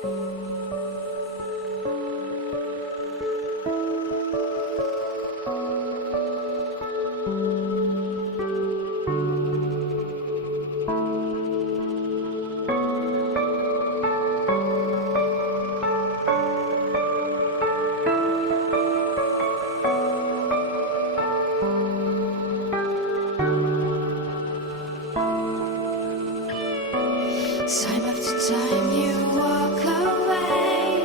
Time after time you walk away,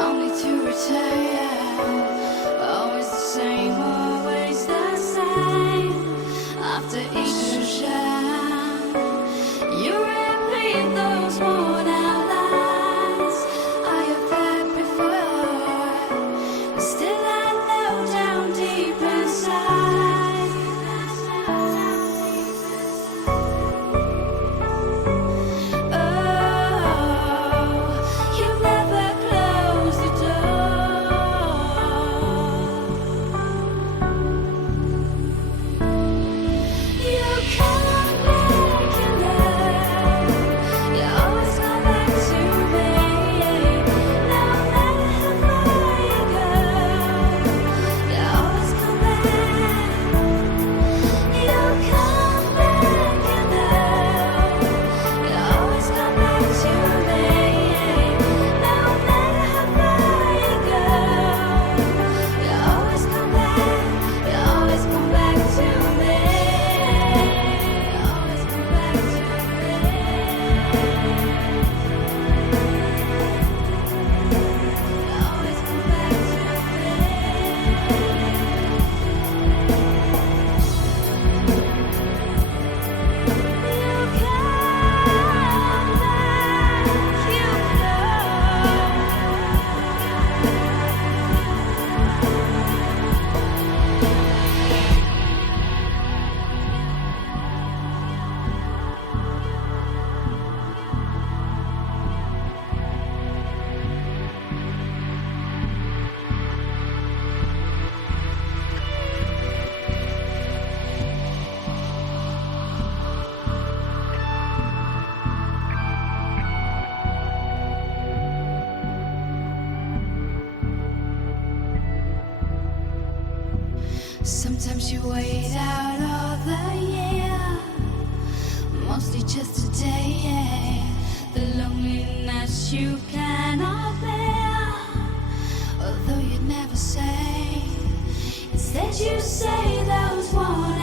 only to return. Always the same, always the same. After each session, you repeat those worn out lines I have heard before. Still I know down deep inside. Sometimes you wait out all the year, mostly just today, yeah. The loneliness you cannot bear, although you'd never say. Instead you say those worn